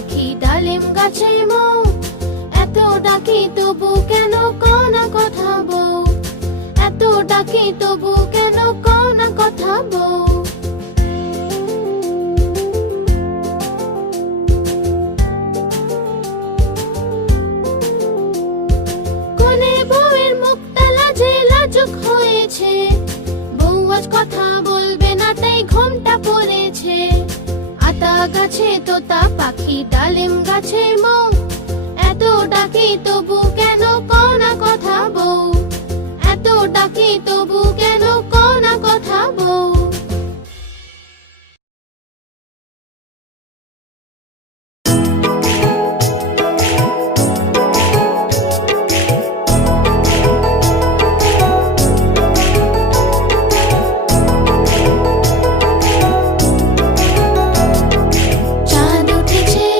পাখি ডালিম গাছে মৌ, এত ডাকি তবু কেন কও না কথা বউ, এত ডাকি তবু কেন কও না কথা বউ। কোনে বউয়ের মুখটা লাজে লাজুক হয়েছে, বউ আজ কথা বলবে না তাই ঘোমটা পড়েছে। আতা গাছে তোতা পাখি ডালিম গাছে মৌ, এত ডাকি তবু কেন কও না কথা বউ, এত ডাকি তবু কেন কও না কথা বউ।